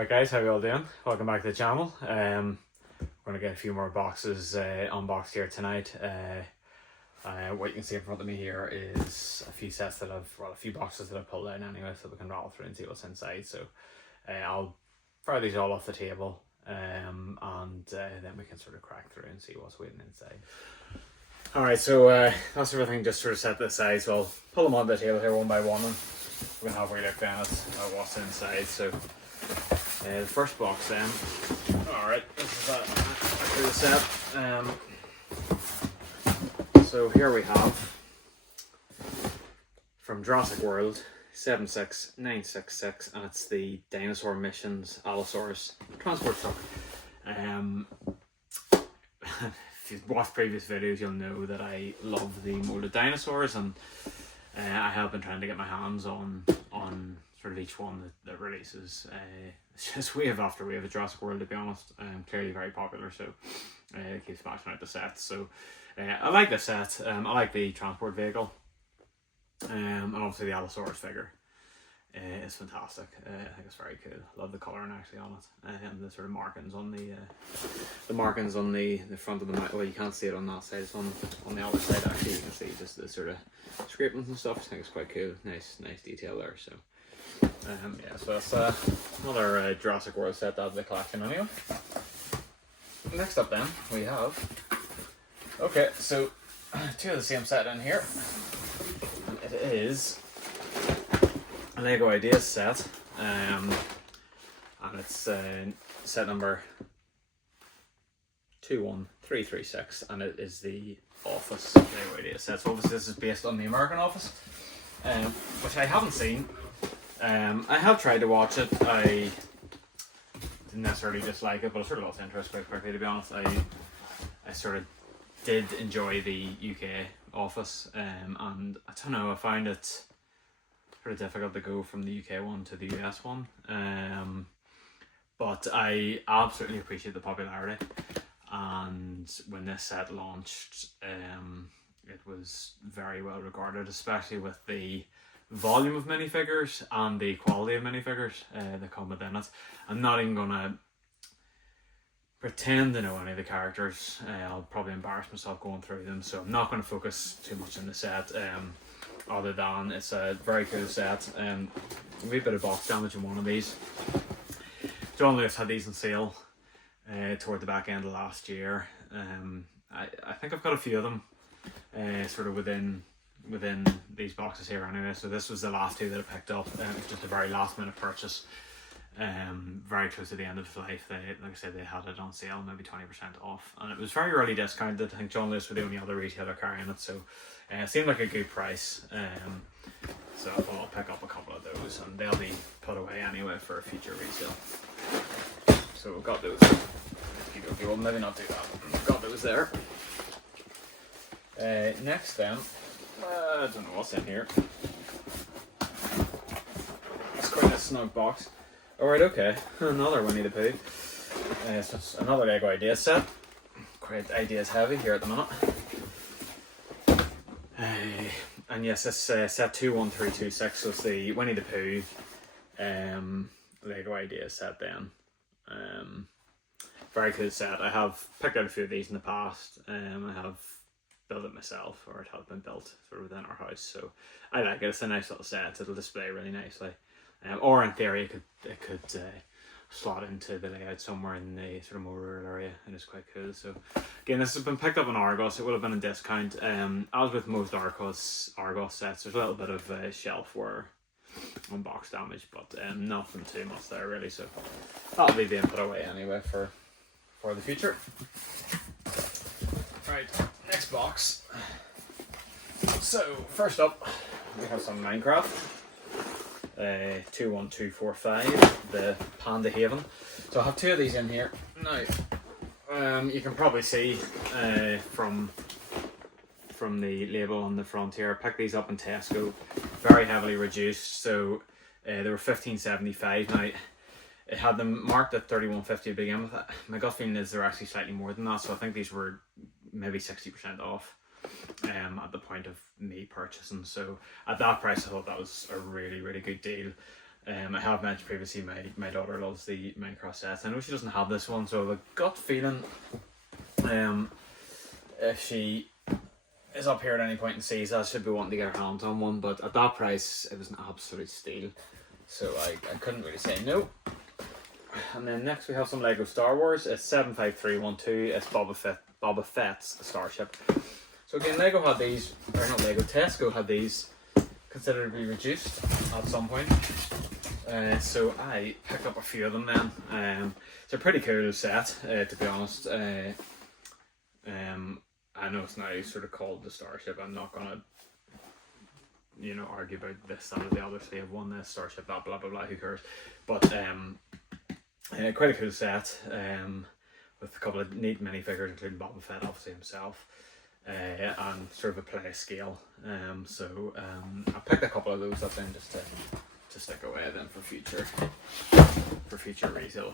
Alright guys, how you all doing? Welcome back to the channel. We're going to get a few more boxes unboxed here tonight. What you can see in front of me here is a few sets that a few boxes that I've pulled out anyway, so we can rattle through and see what's inside. So I'll fire these all off the table and then we can sort of crack through and see what's waiting inside. Alright, so that's everything just sort of set this aside, so I'll pull them on the table here one by one and we're going to have a look down at what's inside. So the first box then. Alright, this is the set. So here we have from Jurassic World 76966, and it's the Dinosaur Missions Allosaurus transport truck. If you've watched previous videos, you'll know that I love the molded dinosaurs, and I have been trying to get my hands on sort of each one that releases. It's just wave after wave of Jurassic World, to be honest. Clearly very popular, so it keeps smashing out the sets. So I like this set. I like the transport vehicle, and obviously the Allosaurus figure. It's fantastic. I think it's very cool. Love the colouring actually on it, and the sort of markings on the front of the mount. Well, you can't see it on that side. It's on the other side actually. You can see just the sort of scrapings and stuff. I think it's quite cool. Nice detail there. So yeah, so that's another Jurassic World set out of the collection anyway. Next up then we have, okay, so two of the same set in here. It is a Lego Ideas set, and it's set number 21336, and it is the Office Lego Ideas set. So obviously this is based on the American Office, which I haven't seen. I have tried to watch it. I didn't necessarily dislike it, but I sort of lost interest quite quickly, to be honest. I sort of did enjoy the UK Office, and I don't know, I found it sort of difficult to go from the UK one to the US one. But I absolutely appreciate the popularity, and when this set launched, it was very well regarded, especially with the volume of minifigures and the quality of minifigures that come within it. I'm not even gonna pretend to know any of the characters. I'll probably embarrass myself going through them, so I'm not going to focus too much on the set, other than it's a very cool set. A wee bit of box damage in one of these. John Lewis had these on sale toward the back end of last year. I think I've got a few of them sort of within these boxes here anyway, so this was the last two that I picked up. It was just a very last minute purchase, very close to the end of its life. Like I said, they had it on sale, maybe 20% off, and it was very early discounted. I think John Lewis were the only other retailer carrying it, so it seemed like a good price. So I thought I'll pick up a couple of those, and they'll be put away anyway for a future resale. So we've got those. We'll maybe not do that. We've got those there. Next then, I don't know what's in here. It's quite a snug box. Alright, okay, another Winnie the Pooh. So it's another Lego Ideas set. Quite ideas heavy here at the minute. And yes, it's set 21326, so it's the Winnie the Pooh Lego Ideas set then. Very cool set. I have picked out a few of these in the past. I have built it myself, or it has been built sort of within our house, so I like it. It's a nice little set. It'll display really nicely, or in theory it could slot into the layout somewhere in the sort of more rural area, and it's quite cool. So again, this has been picked up on Argos. It would have been a discount. As with most Argos sets, there's a little bit of shelf wear and box damage, but nothing too much there really, so that'll be being put away anyway for the future. Right, next box. So first up we have some Minecraft 21245, the Panda Haven. So I have two of these in here now. You can probably see from the label on the front here, I picked these up in Tesco, very heavily reduced, so they were $15.75. Now it had them marked at $31.50 to begin with. My gut feeling is they're actually slightly more than that, so I think these were maybe 60% off at the point of me purchasing. So at that price I thought that was a really good deal. I have mentioned previously my daughter loves the Minecraft sets. I know she doesn't have this one, so I have a gut feeling if she is up here at any point and sees that, she'd be wanting to get her hands on one, but at that price it was an absolute steal, so I couldn't really say no. And then next we have some Lego Star Wars. It's 75312. It's Boba Fett's Starship. So again, Lego had these, or not Lego, Tesco had these considerably reduced at some point. So I picked up a few of them then. It's a pretty cool set, to be honest. I know it's now sort of called the Starship. I'm not gonna, argue about this, that, or the other. So you have one this Starship, blah blah blah blah. Who cares? But quite a cool set. With a couple of neat minifigures, including Boba Fett, obviously himself, and sort of a play scale. So I picked a couple of those up then just to stick away then for future resale.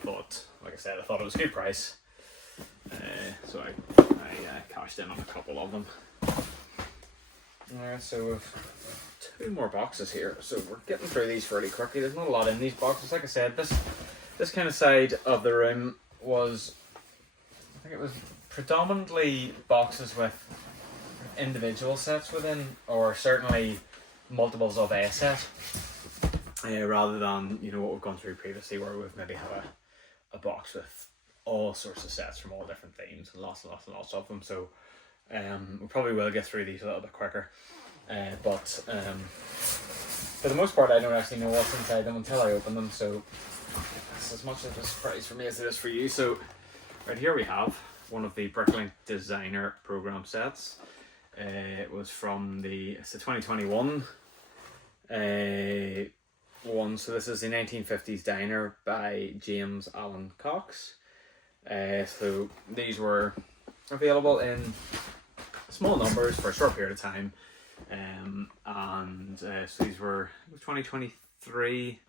Like I said, I thought it was a good price. So I cashed in on a couple of them. Alright, so we've 2 more boxes here. So we're getting through these fairly quickly. There's not a lot in these boxes. Like I said, this kind of side of the room was, I think it was predominantly boxes with individual sets within, or certainly multiples of a set, rather than what we've gone through previously, where we've maybe had a box with all sorts of sets from all different themes and lots and lots and lots of them. So we probably will get through these a little bit quicker, but for the most part I don't actually know what's inside them until I open them, so it's as much of a surprise for me as it is for you. So right here we have one of the Bricklink designer program sets. It was from it's the 2021 one. So this is the 1950s diner by James Allan Cox. So these were available in small numbers for a short period of time, so these were 2023.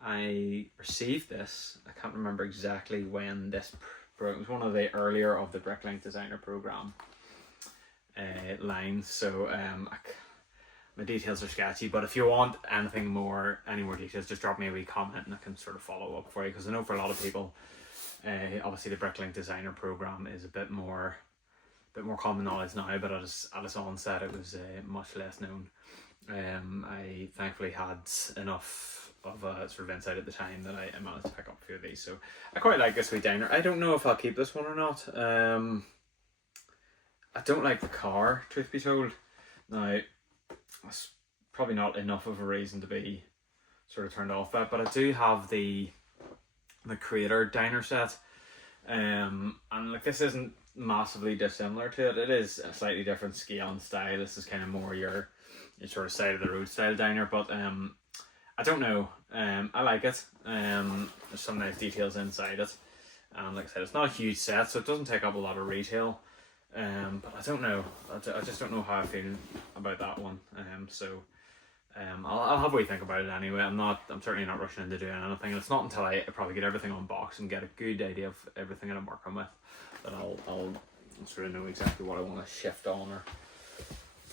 I received this. I can't remember exactly when this. It was one of the earlier of the Bricklink designer program lines. So my details are sketchy, but if you want any more details, just drop me a wee comment and I can sort of follow up for you, because I know for a lot of people, obviously the Bricklink designer program is a bit more common knowledge now, but at its onset it was much less known. I thankfully had enough of a sort of insight at the time that I managed to pick up a few of these. So I quite like this wee diner. I don't know if I'll keep this one or not. I don't like the car, truth be told. Now, that's probably not enough of a reason to be sort of turned off by it, but I do have the Creator diner set, and like this isn't massively dissimilar to it. It is a slightly different scale and style. This is kind of more your sort of side of the road style diner, but I don't know. I like it. There's some nice details inside it, and like I said, it's not a huge set, so it doesn't take up a lot of retail. But I don't know. I just don't know how I feel about that one. I'll have a wee think about it anyway. I'm certainly not rushing into doing anything. It's not until I probably get everything unboxed and get a good idea of everything that I'm working with that I'll sort of know exactly what I want to shift on or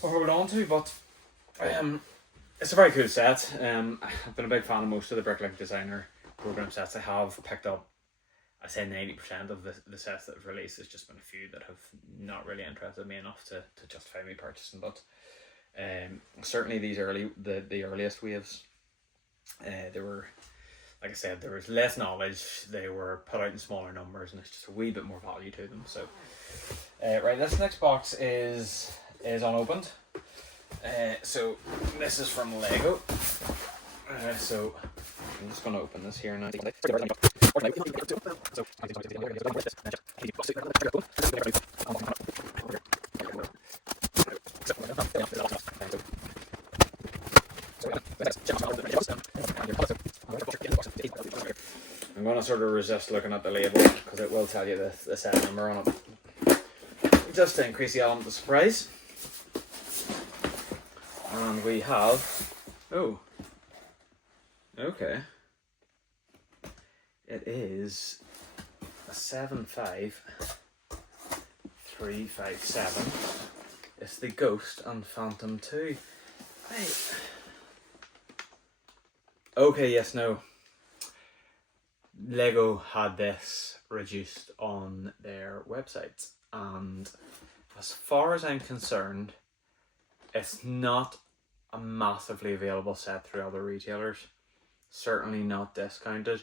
hold on to. But it's a very cool set. I've been a big fan of most of the Bricklink designer program sets. I have picked up, I say 90% of the sets that have released. There's just been a few that have not really interested me enough to justify me purchasing, but certainly these the earliest waves, they were, like I said, there was less knowledge, they were put out in smaller numbers, and there's just a wee bit more value to them. So right, this next box is unopened. So this is from Lego. So I'm just going to open this here now. I'm going to sort of resist looking at the label because it will tell you the set number on it, just to increase the element of surprise. And we have, oh, okay, it is a 75357. It's the Ghost and Phantom 2. I Okay, yes, no. Lego had this reduced on their website, and as far as I'm concerned, it's not a massively available set through other retailers. Certainly not discounted.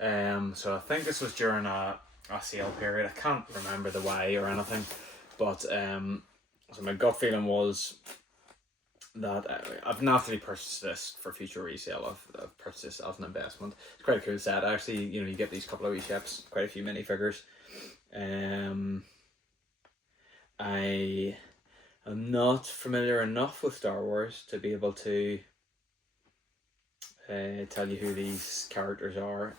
So I think this was during a sale period. I can't remember the why or anything, but so my gut feeling was that I've naturally purchased this for future resale. I've purchased this as an investment. It's quite a cool set. Actually, you know, you get these couple of wee ships, quite a few minifigures. I am not familiar enough with Star Wars to be able to tell you who these characters are.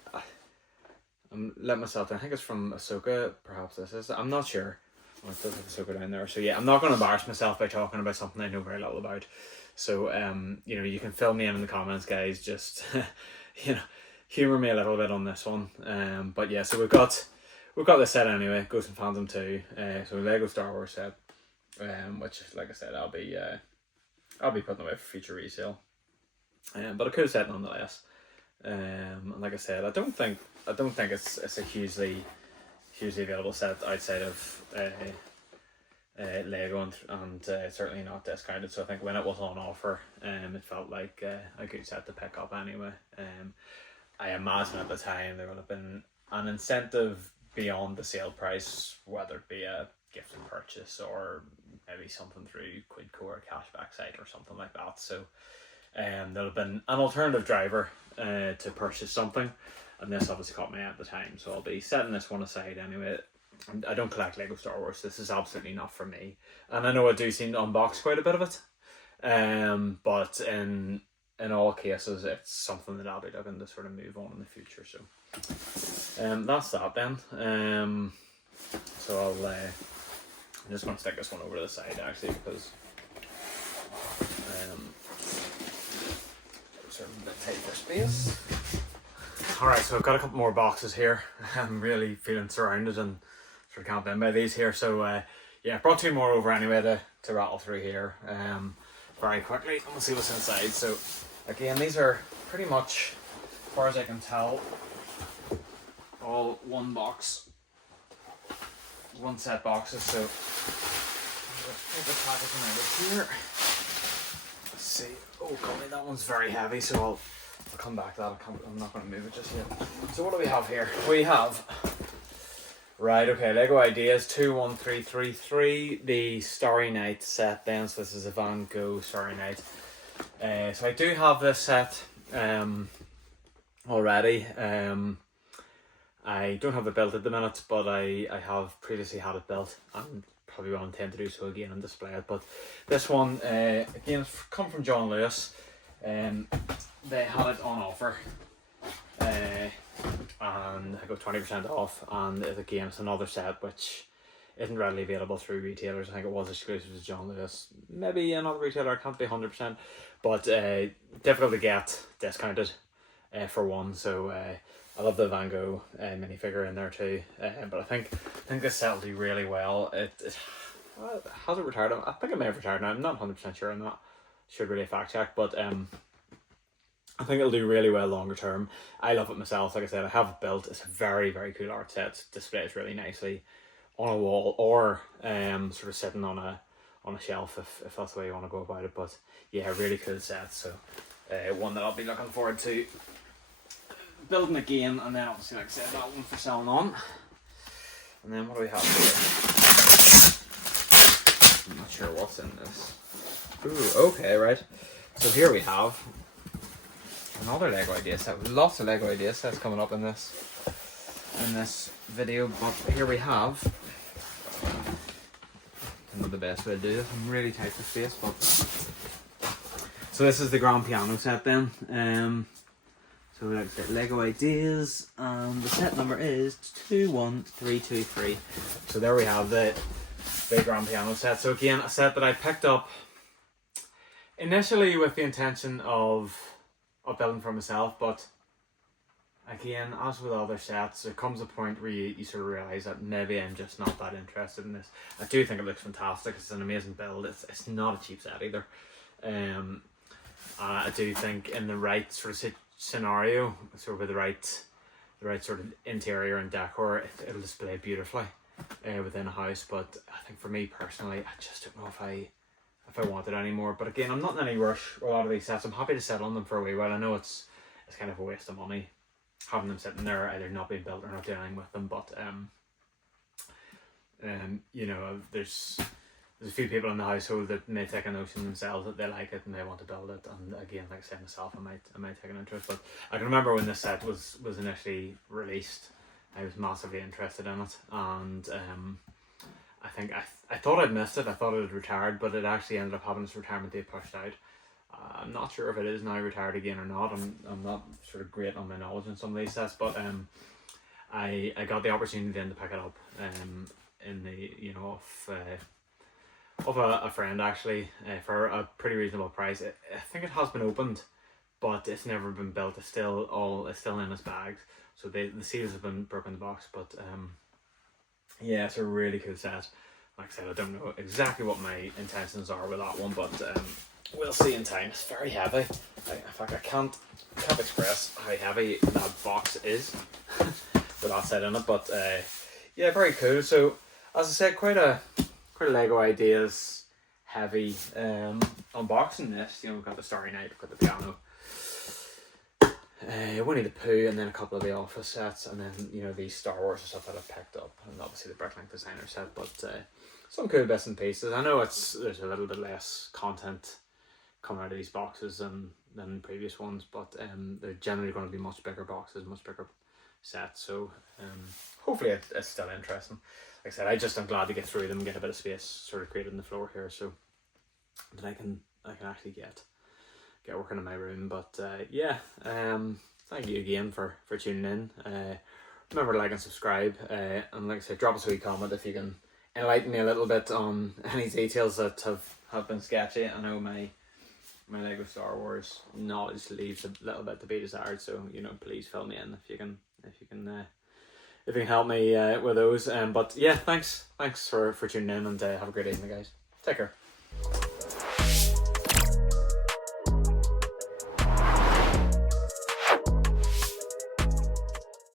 Let myself. I think it's from Ahsoka. Perhaps this is. I'm not sure. Oh, it does have Ahsoka down there. So yeah, I'm not going to embarrass myself by talking about something I know very little about. So you know, you can fill me in the comments, guys. Just you know, humor me a little bit on this one. But yeah, so we've got this set anyway. Ghost and Phantom 2. So Lego Star Wars set. Which, like I said, I'll be putting away for future resale. But a cool set nonetheless. And like I said, I don't think it's a hugely available set outside of Lego and certainly not discounted. So I think when it was on offer, it felt like a good set to pick up anyway. I imagine at the time there would have been an incentive beyond the sale price, whether it be a gifted purchase or maybe something through Quidco or a cashback site or something like that. So there'll have been an alternative driver to purchase something, and this obviously caught my eye at the time, so I'll be setting this one aside anyway. I don't collect Lego Star Wars. This is absolutely not for me, and I know I do seem to unbox quite a bit of it, but in all cases it's something that I'll be looking to sort of move on in the future. So that's that then. So I'm just going to stick this one over to the side actually, because sort of a bit tight for space. Alright, so I've got a couple more boxes here. I'm really feeling surrounded and sort of camped in by these here. So yeah, brought two more over anyway to rattle through here very quickly, and we'll see what's inside. So again, these are pretty much, as far as I can tell, all one box, one set boxes. So let's take the packaging out of here. Let's see. Oh god, that one's very heavy, so I'll come back to that. I'm not going to move it just yet. So what do we have here? We have, right, okay, Lego Ideas 21333, the Starry Night set then. So this is a Van Gogh Starry Night. So I do have this set already. I don't have it built at the minute, but I have previously had it built, and probably will intend to do so again and display it. But this one, again, it's come from John Lewis. They had it on offer, and I got 20% off, and again, it's another set which isn't readily available through retailers. I think it was exclusive to John Lewis, maybe another retailer, I can't be 100%, but difficult to get, discounted for one. So I love the Van Gogh minifigure in there too, but I think this set will do really well. It has it retired? I think it may have retired now. I'm not 100% sure on that. Should really fact check, but I think it'll do really well longer term. I love it myself. Like I said, I have it built. It's a very, very cool art set. Displays really nicely on a wall, or sort of sitting on a shelf if that's the way you want to go about it. But yeah, really cool set. So one that I'll be looking forward to building again, and then obviously, like I said, that one for selling on. And then what do we have here? I'm not sure what's in this. Ooh, okay, right. So here we have another Lego idea set. Lots of Lego idea sets coming up in this video, but here we have, not the best way to do this. I'm really tight for space, but so this is the grand piano set then. So like I said, Lego Ideas, and the set number is 21323. So there we have the grand piano set. So again, a set that I picked up initially with the intention of building for myself, but again, as with other sets, there comes a point where you sort of realise that maybe I'm just not that interested in this. I do think it looks fantastic. It's an amazing build. It's not a cheap set either. I do think in the right sort of scenario, sort of with the right sort of interior and decor, it'll display beautifully within a house. But I think for me personally, I just don't know if I want it anymore. But again, I'm not in any rush with a lot of these sets. I'm happy to settle on them for a wee while. I know it's kind of a waste of money having them sitting there, either not being built or not doing anything with them. But you know, there's a few people in the household that may take a notion themselves that they like it and they want to build it. And again, like I say myself, I might take an interest. But I can remember when this set was initially released, I was massively interested in it, and I think I thought I'd missed it. I thought it had retired, but it actually ended up having its retirement date pushed out. I'm not sure if it is now retired again or not. I'm not sort of great on my knowledge in some of these sets, but I got the opportunity then to pick it up in the, you know, of a friend actually, for a pretty reasonable price. I think it has been opened, but it's never been built. It's still in its bags. So the seals have been broken in the box, but yeah, it's a really cool set. Like I said, I don't know exactly what my intentions are with that one, but we'll see in time. It's very heavy. In fact, I can't express how heavy that box is with that set in it. But yeah, very cool. So as I said, quite a Lego Ideas heavy unboxing this. You know, we've got the Starry Night, we've got the piano, Winnie the Pooh, and then a couple of the Office sets, and then, you know, these Star Wars and stuff that I've picked up, and obviously the Bricklink designer set. But some cool bits and pieces. I know there's a little bit less content coming out of these boxes than previous ones, but they're generally going to be much bigger boxes, much bigger sets. So hopefully it's still interesting. Like I said, I'm glad to get through them and get a bit of space sort of created on the floor here, so that I can actually get working in my room. But yeah, thank you again for tuning in. Remember to like and subscribe, and like I said, drop us a wee comment if you can enlighten me a little bit on any details that have been sketchy. I know my Lego Star Wars knowledge leaves a little bit to be desired, so, you know, please fill me in if you can help me with those. But yeah, thanks for tuning in, and have a great evening, guys. Take care.